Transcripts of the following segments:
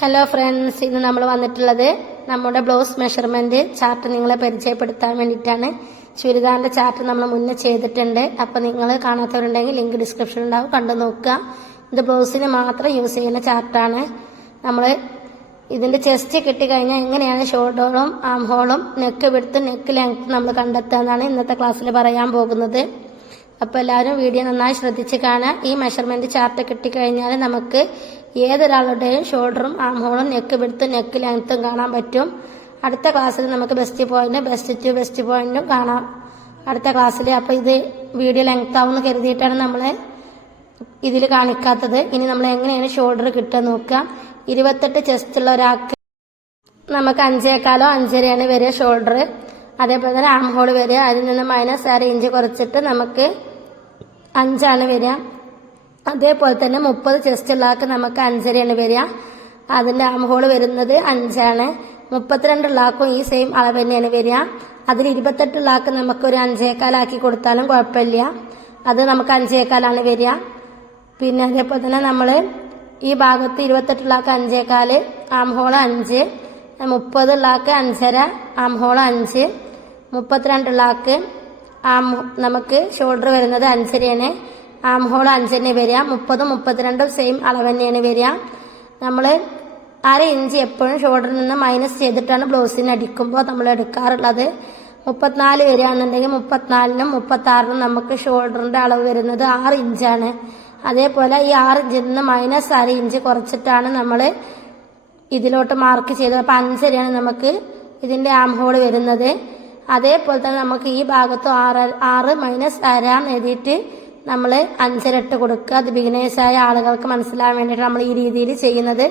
Hello friends ഇന്ന് നമ്മൾ വന്നിട്ടുള്ളത് നമ്മുടെ ബ്ലൗസ് മെഷർമെന്റ് ചാർട്ട് നിങ്ങളെ പരിചയപ്പെടുത്താൻ വേണ്ടിയിട്ടാണ്. ചുരിദാറിന്റെ ചാർട്ട് നമ്മൾ മുന്നേ ചെയ്തിട്ടുണ്ട്. അപ്പോൾ നിങ്ങൾ കാണാത്തവരുണ്ടെങ്കിൽ ലിങ്ക് ഡിസ്ക്രിപ്ഷൻ ഉണ്ടാവും. കണ്ടു നോക്കുക. ഇത് ബ്ലൗസിന് മാത്രം യൂസ് ചെയ്യുന്ന ചാർട്ടാണ് നമ്മൾ ഇതിന്റെ ചെസ്റ്റ് കിട്ടിക്കഴിഞ്ഞാൽ എങ്ങനെയാണ് ഷോൾഡറും ആം ഹോളും നെക്ക് വിടുത്ത് നെക്ക് ലെങ്ത് നമ്മൾ കണ്ടെത്തുക എന്നാണ് ഇന്നത്തെ ക്ലാസ്സിൽ പറയാൻ പോകുന്നത്. അപ്പോൾ എല്ലാവരും വീഡിയോ നന്നായി ശ്രദ്ധിച്ച് കാണുക. ഈ മെഷർമെന്റ് ചാർട്ട് കിട്ടിക്കഴിഞ്ഞാൽ നമുക്ക് ഏതൊരാളുടെയും ഷോൾഡറും ആം ഹോളും നെക്ക് വിടുത്തും നെക്ക് ലെങ്ത്തും കാണാൻ പറ്റും. അടുത്ത ക്ലാസ്സിൽ നമുക്ക് best point best to best പോയിന്റും കാണാം. അടുത്ത ക്ലാസ്സിൽ അപ്പോൾ ഇത് വീഡിയോ ലെങ്ത് ആവുമെന്ന് കരുതിയിട്ടാണ് നമ്മൾ ഇതിൽ കാണിക്കാത്തത്. ഇനി നമ്മൾ എങ്ങനെയാണ് ഷോൾഡർ കിട്ടുക നോക്കുക. ഇരുപത്തെട്ട് ചെസ്റ്റ് ഉള്ള ഒരാൾക്ക് നമുക്ക് അഞ്ചേക്കാലോ അഞ്ചരയാണ് വരിക ഷോൾഡർ അതേപോലെ തന്നെ ആംഹോൾ വരിക അതിൽ നിന്ന് മൈനസ് അര ഇഞ്ച് കുറച്ചിട്ട് നമുക്ക് അഞ്ചാണ് വരിക. അതേപോലെ തന്നെ മുപ്പത് ചെസ്റ്റ് ഉള്ളവർക്ക് നമുക്ക് അഞ്ചരയാണ് വരിക. അതിന്റെ ആം ഹോൾ വരുന്നത് അഞ്ചാണ്. മുപ്പത്തിരണ്ട് ആൾക്കും ഈ സെയിം അളവ് തന്നെയാണ് വരിക. അതിൽ ഇരുപത്തെട്ട് ആൾക്ക് നമുക്ക് ഒരു അഞ്ചേക്കാലാക്കി കൊടുത്താലും കുഴപ്പമില്ല. അത് നമുക്ക് അഞ്ചേക്കാലാണ് വരിക. പിന്നെ അതേപോലെ തന്നെ നമ്മൾ ഈ ഭാഗത്ത് ഇരുപത്തെട്ടുള്ള ആൾക്ക് അഞ്ചേക്കാൽ ആം ഹോൾ അഞ്ച് മുപ്പത് ആൾക്ക് അഞ്ചര ആം ഹോൾ അഞ്ച് മുപ്പത്തിരണ്ട് ആൾക്ക് ആം നമുക്ക് ഷോൾഡർ വരുന്നത് അഞ്ചരയാണ്. ആം ഹോൾ അഞ്ച് തന്നെ വരിക. മുപ്പതും മുപ്പത്തിരണ്ടും സെയിം അളവ് തന്നെയാണ് വരിക. നമ്മൾ അര ഇഞ്ച് എപ്പോഴും ഷോൾഡറിൽ നിന്ന് മൈനസ് ചെയ്തിട്ടാണ് ബ്ലൗസിന് അടിക്കുമ്പോൾ നമ്മൾ എടുക്കാറുള്ളത്. മുപ്പത്തിനാല് വരികയാണെന്നുണ്ടെങ്കിൽ മുപ്പത്തിനാലിനും മുപ്പത്താറിനും നമുക്ക് ഷോൾഡറിന്റെ അളവ് വരുന്നത് ആറ് ഇഞ്ചാണ് അതേപോലെ ഈ ആറ് ഇഞ്ചിൽ നിന്ന് മൈനസ് അര ഇഞ്ച് കുറച്ചിട്ടാണ് നമ്മൾ ഇതിലോട്ട് മാർക്ക് ചെയ്തത്. അപ്പം അഞ്ചരയാണ് നമുക്ക് ഇതിന്റെ ആം ഹോൾ വരുന്നത്. അതേപോലെ തന്നെ നമുക്ക് ഈ ഭാഗത്തും ആറ് ആറ് മൈനസ് അര എഴുതിയിട്ട് നമ്മൾ അഞ്ചരട്ട് കൊടുക്കുക. അത് ബിഗിനേഴ്സായ ആളുകൾക്ക് മനസ്സിലാകാൻ വേണ്ടിയിട്ട് നമ്മൾ ഈ രീതിയിൽ ചെയ്യുന്നത്.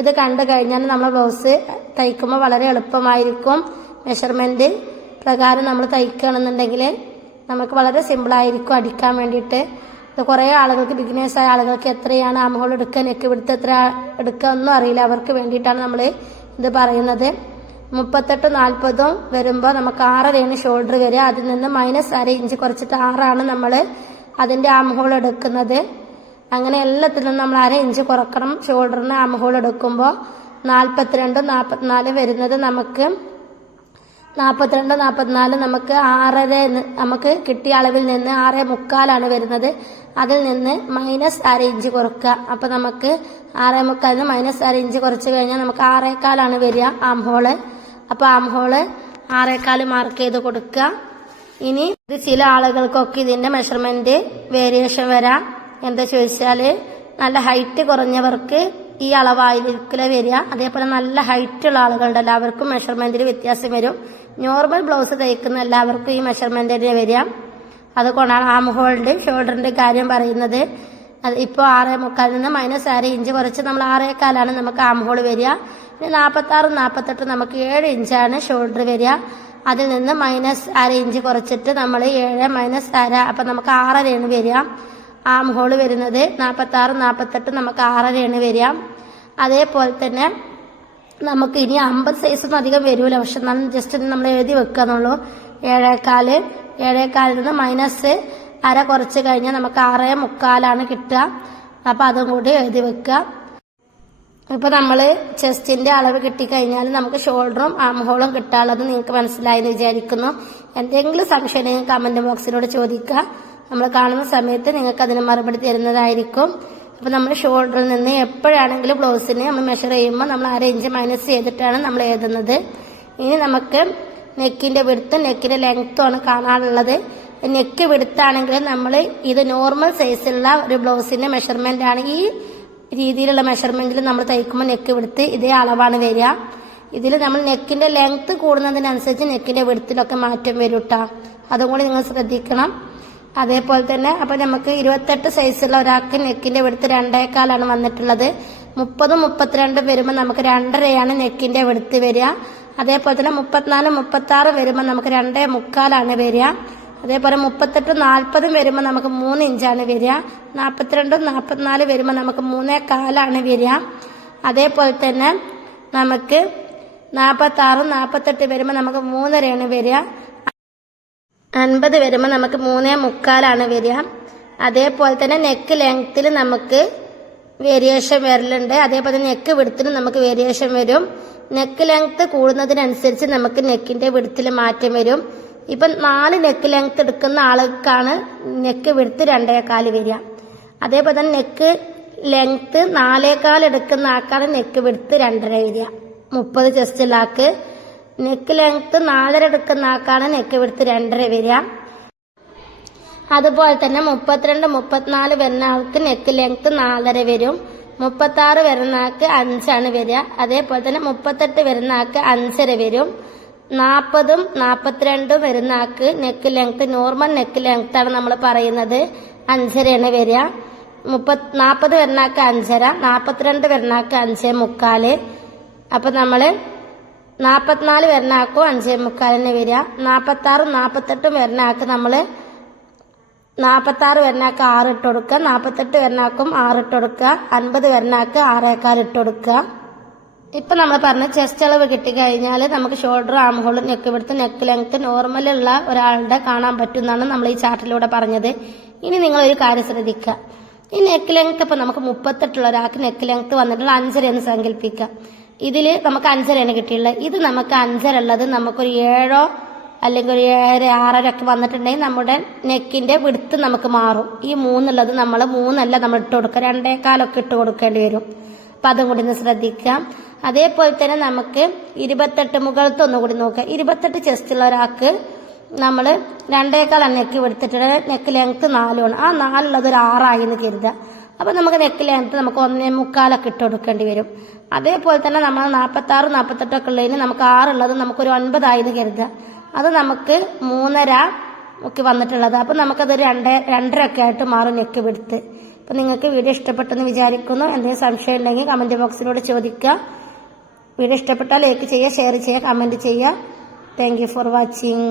ഇത് കണ്ടു കഴിഞ്ഞാൽ നമ്മൾ ബ്ലൗസ് തയ്ക്കുമ്പോൾ വളരെ എളുപ്പമായിരിക്കും. മെഷർമെന്റ് പ്രകാരം നമ്മൾ തയ്ക്കുകയാണെന്നുണ്ടെങ്കിൽ നമുക്ക് വളരെ സിമ്പിളായിരിക്കും അടിക്കാൻ വേണ്ടിയിട്ട്. ഇത് കുറേ ആളുകൾക്ക് ബിഗിനേഴ്സായ ആളുകൾക്ക് എത്രയാണ് ആമുകൾ എടുക്കുക നെക്ക് പിടുത്ത് എത്ര എടുക്കുക ഒന്നും അറിയില്ല. അവർക്ക് വേണ്ടിയിട്ടാണ് നമ്മൾ ഇത് പറയുന്നത്. മുപ്പത്തെട്ട് നാൽപ്പതും വരുമ്പോൾ നമുക്ക് ആറരയാണ് ഷോൾഡർ വരിക. അതിൽ നിന്ന് മൈനസ് അര ഇഞ്ച് കുറച്ചിട്ട് ആറാണ് നമ്മൾ അതിന്റെ ആംഹോൾ എടുക്കുന്നത്. അങ്ങനെ എല്ലാത്തിനും നമ്മൾ അര ഇഞ്ച് കുറക്കണം ഷോൾഡറിന് ആംഹോൾ എടുക്കുമ്പോൾ. നാൽപ്പത്തിരണ്ട് നാൽപ്പത്തിനാല് വരുന്നത് നമുക്ക് നാൽപ്പത്തിരണ്ട് നാൽപ്പത്തിനാല് നമുക്ക് ആറര നമുക്ക് കിട്ടിയ അളവിൽ നിന്ന് ആറേ മുക്കാലാണ് വരുന്നത്. അതിൽ നിന്ന് മൈനസ് അര ഇഞ്ച് കുറക്കുക. അപ്പൊ നമുക്ക് ആറേ മുക്കാലിന് മൈനസ് അര ഇഞ്ച് കുറച്ച് കഴിഞ്ഞാൽ നമുക്ക് ആറേക്കാലാണ് വരിക ആംഹോൾ അപ്പോൾ അപ്പൊ ആറേക്കാൽ മാർക്ക് ചെയ്ത് കൊടുക്കുക. ഇനി ഇത് ചില ആളുകൾക്കൊക്കെ ഇതിന്റെ മെഷർമെന്റ് വേരിയേഷൻ വരാം. എന്താ ചോദിച്ചാൽ നല്ല ഹൈറ്റ് കുറഞ്ഞവർക്ക് ഈ അളവായിരിക്കില്ല വരിക. അതേപോലെ നല്ല ഹൈറ്റ് ഉള്ള ആളുകളുണ്ടല്ലോ അവർക്കും മെഷർമെന്റിൽ വ്യത്യാസം വരും. നോർമൽ ബ്ലൗസ് തയ്ക്കുന്ന എല്ലാവർക്കും ഈ മെഷർമെന്റ് തന്നെ വരിക. അതുകൊണ്ടാണ് ആം ഹോൾഡ് ഷോൾഡറിന്റെ കാര്യം പറയുന്നത്. ഇപ്പോൾ ആറേ മുക്കാലിൽ നിന്ന് മൈനസ് ആറ് ഇഞ്ച് കുറച്ച് നമ്മൾ ആറേക്കാലാണ് നമുക്ക് ആം ഹോൾ വരിക. പിന്നെ നാൽപ്പത്തി ആറ് നാൽപ്പത്തെട്ട് നമുക്ക് ഏഴ് ഇഞ്ചാണ് ഷോൾഡർ വരിക. അതിൽ നിന്ന് മൈനസ് അര ഇഞ്ച് കുറച്ചിട്ട് നമ്മൾ ഏഴ് മൈനസ് അര അപ്പം നമുക്ക് ആറരയാണ് വരിക. ആം ഹോൾ വരുന്നത് നാൽപ്പത്തി ആറ് നാൽപ്പത്തെട്ട് നമുക്ക് ആറരയാണ് വരിക. അതേപോലെ തന്നെ നമുക്ക് ഇനി അമ്പത് സൈസൊന്നും അധികം വരൂല. പക്ഷെ എന്നാലും ജസ്റ്റ് നമ്മൾ എഴുതി വെക്കുക എന്നുള്ളൂ. ഏഴേക്കാൽ ഏഴേക്കാലിൽ നിന്ന് മൈനസ് അര കുറച്ച് കഴിഞ്ഞാൽ നമുക്ക് ആറേ മുക്കാലാണ് കിട്ടുക. അപ്പം അതും കൂടി എഴുതി വെക്കുക. ഇപ്പൊ നമ്മൾ ചെസ്റ്റിന്റെ അളവ് കിട്ടിക്കഴിഞ്ഞാൽ നമുക്ക് ഷോൾഡറും ആം ഹോളും കിട്ടാനുള്ളത് നിങ്ങൾക്ക് മനസ്സിലായെന്ന് വിചാരിക്കുന്നു. എന്തെങ്കിലും സംശയം നിങ്ങൾ കമന്റ് ബോക്സിലൂടെ ചോദിക്കുക. നമ്മൾ കാണുന്ന സമയത്ത് നിങ്ങൾക്ക് അതിന് മറുപടി തരുന്നതായിരിക്കും. അപ്പൊ നമ്മൾ ഷോൾഡറിൽ നിന്ന് എപ്പോഴാണെങ്കിലും ബ്ലൗസിന് നമ്മൾ മെഷർ ചെയ്യുമ്പോൾ നമ്മൾ അര ഇഞ്ച് മൈനസ് ചെയ്തിട്ടാണ് നമ്മൾ എഴുതുന്നത്. ഇനി നമുക്ക് നെക്കിന്റെ വിടുത്തും ലെങ്ത്തും ആണ് കാണാനുള്ളത്. നെക്ക് വിടുത്താണെങ്കിൽ നമ്മൾ ഇത് നോർമൽ സൈസുള്ള ഒരു ബ്ലൗസിന്റെ മെഷർമെന്റ് ആണ്. ഈ രീതിയിലുള്ള മെഷർമെന്റിൽ നമ്മൾ തയ്ക്കുമ്പോൾ നെക്ക് വിടുത്ത് ഇതേ അളവാണ് വരിക. ഇതിൽ നമ്മൾ നെക്കിന്റെ ലെങ്ത് കൂടുന്നതിനനുസരിച്ച് നെക്കിന്റെ വിടുത്തിലൊക്കെ മാറ്റം വരും കേട്ടോ അതും കൂടി നിങ്ങൾ ശ്രദ്ധിക്കണം. അതേപോലെ തന്നെ അപ്പൊ നമുക്ക് ഇരുപത്തെട്ട് സൈസുള്ള ഒരാൾക്ക് നെക്കിന്റെ വെടുത്ത് രണ്ടേക്കാലാണ് വന്നിട്ടുള്ളത്. മുപ്പതും മുപ്പത്തിരണ്ടും വരുമ്പോൾ നമുക്ക് രണ്ടരയാണ് നെക്കിന്റെ വെടുത്ത് വരിക. അതേപോലെ തന്നെ മുപ്പത്തിനാലും മുപ്പത്തി ആറും വരുമ്പോൾ നമുക്ക് രണ്ടേ മുക്കാലാണ് വരിക. അതേപോലെ മുപ്പത്തെട്ടും നാൽപ്പതും വരുമ്പോൾ നമുക്ക് മൂന്ന് ഇഞ്ചാണ് വരിക. നാൽപ്പത്തിരണ്ടും നാൽപ്പത്തിനാല് വരുമ്പോൾ നമുക്ക് മൂന്നേ കാലാണ് വരിക. അതേപോലെ തന്നെ നമുക്ക് നാൽപ്പത്തി ആറും നാൽപ്പത്തെട്ട് വരുമ്പോൾ നമുക്ക് മൂന്നരയാണ് വരിക. അൻപത് വരുമ്പോൾ നമുക്ക് മൂന്നേ മുക്കാലാണ് വരിക. അതേപോലെ തന്നെ നെക്ക് ലെങ്ത്തിൽ നമുക്ക് വേരിയേഷൻ വരലുണ്ട്. അതേപോലെ നെക്ക് വിടുത്തിലും നമുക്ക് വേരിയേഷൻ വരും. നെക്ക് ലെങ്ത് കൂടുന്നതിനനുസരിച്ച് നമുക്ക് നെക്കിന്റെ വിടുത്തിൽ മാറ്റം വരും. ഇപ്പം നാല് നെക്ക് ലെങ്ത് എടുക്കുന്ന ആൾക്കാണ് നെക്ക് വിടുത്ത് രണ്ടേകാൽ വരിക. അതേപോലെ തന്നെ നെക്ക് ലെങ്ത് നാലേകാൽ എടുക്കുന്ന ആൾക്കാണ് നെക്ക് വിടുത്ത് രണ്ടര വരിക. മുപ്പത് ചെസ്റ്റുള്ള ആൾക്ക് നെക്ക് ലെങ്ത് നാലര എടുക്കുന്ന ആൾക്കാണ് നെക്ക് വിടുത്ത് രണ്ടര വരിക. അതുപോലെ തന്നെ മുപ്പത്തിരണ്ട് മുപ്പത്തിനാല് വരുന്ന ആൾക്ക് നെക്ക് ലെങ്ത് നാലര വരും. മുപ്പത്തി ആറ് വരുന്ന ആൾക്ക് അഞ്ചാണ് വരിക. അതേപോലെ തന്നെ മുപ്പത്തെട്ട് വരുന്ന ആൾക്ക് അഞ്ചര വരും. നാൽപ്പതും നാൽപ്പത്തിരണ്ടും വരുന്ന ആൾക്ക് neck length normal neck length ആണ് നമ്മൾ പറയുന്നത്. അഞ്ചരയാണ് വരിക. മുപ്പത് നാൽപ്പത് വരുന്ന അഞ്ചര നാൽപ്പത്തിരണ്ട് വരുന്ന അഞ്ചേ മുക്കാൽ. അപ്പം നമ്മൾ നാൽപ്പത്തിനാല് വരുന്ന ആൾക്കും അഞ്ചേ മുക്കാലിന് വരിക. നാൽപ്പത്താറും നാൽപ്പത്തെട്ടും വരുന്ന നമ്മൾ നാൽപ്പത്താറ് വരുന്നാക്ക് ആറ് ഇട്ട് കൊടുക്കുക. നാൽപ്പത്തെട്ട് വരുന്നാക്കും ആറ് ഇട്ട് കൊടുക്കുക. അൻപത് വരുന്നാക്ക് ആറേക്കാൽ ഇട്ട് കൊടുക്കുക. ഇപ്പം നമ്മൾ പറഞ്ഞ ചെസ്റ്റ് അളവ് കിട്ടിക്കഴിഞ്ഞാൽ നമുക്ക് ഷോൾഡർ ആം ഹോൾ നെക്ക് വിടുത്ത് നെക്ക് ലെങ്ത് നോർമലുള്ള ഒരാളുടെ കാണാൻ പറ്റുമെന്നാണ് നമ്മൾ ഈ ചാർട്ടിലൂടെ പറഞ്ഞത്. ഇനി നിങ്ങൾ ഒരു കാര്യം ശ്രദ്ധിക്കുക. ഈ നെക്ക് ലെങ്ത് ഇപ്പം നമുക്ക് മുപ്പത്തെട്ടുള്ള ഒരാൾക്ക് നെക്ക് ലെങ്ത് വന്നിട്ടുള്ള അഞ്ചര എന്ന് സങ്കല്പിക്കുക. ഇതിൽ നമുക്ക് അഞ്ചരയാണ് കിട്ടിയുള്ളത് ഇത് നമുക്ക് അഞ്ചര ഉള്ളത് നമുക്കൊരു ഏഴോ അല്ലെങ്കിൽ ഒരു ഏഴര ആറര ഒക്കെ വന്നിട്ടുണ്ടെങ്കിൽ നമ്മുടെ നെക്കിന്റെ വിടുത്ത് നമുക്ക് മാറും. ഈ മൂന്നുള്ളത് നമ്മൾ മൂന്നല്ല നമ്മൾ ഇട്ട് കൊടുക്കുക. രണ്ടേക്കാലൊക്കെ ഇട്ട് കൊടുക്കേണ്ടി വരും. അപ്പം അതും കൂടി ഒന്ന് ശ്രദ്ധിക്കാം അതേപോലെ തന്നെ നമുക്ക് ഇരുപത്തെട്ട് മുകളത്തെ ഒന്നുകൂടി നോക്കാം ഇരുപത്തെട്ട് ചെസ്റ്റുള്ള ഒരാൾക്ക് നമ്മൾ രണ്ടേക്കാൾ നെക്ക് എടുത്തിട്ട് നെക്ക് ലെങ്ത് നാലുമാണ്. ആ നാലുള്ളത് ഒരു ആറായി എന്ന് കരുതുക. അപ്പം നമുക്ക് നെക്ക് ലെങ്ത് നമുക്ക് ഒന്നേ മുക്കാലൊക്കെ ഇട്ട് കൊടുക്കേണ്ടി വരും. അതേപോലെ തന്നെ നമ്മൾ നാൽപ്പത്തി ആറ് നാൽപ്പത്തെട്ടൊക്കെ ഉള്ളതിന് നമുക്ക് ആറുള്ളത് നമുക്കൊരു ഒൻപതായി എന്ന് കരുതുക. അത് നമുക്ക് മൂന്നര ഒക്കെ വന്നിട്ടുള്ളത്. അപ്പം നമുക്കത് രണ്ട് രണ്ടര ഒക്കെ ആയിട്ട് മാറും നെക്ക് വിടുത്ത് അപ്പം നിങ്ങൾക്ക് വീഡിയോ ഇഷ്ടപ്പെട്ടെന്ന് വിചാരിക്കുന്നു. എന്തെങ്കിലും സംശയം ഉണ്ടെങ്കിൽ കമന്റ് ബോക്സിലൂടെ ചോദിക്കുക. വീഡിയോ ഇഷ്ടപ്പെട്ടാൽ ലൈക്ക് ചെയ്യുക ഷെയർ ചെയ്യുക കമന്റ് ചെയ്യുക. Thank for watching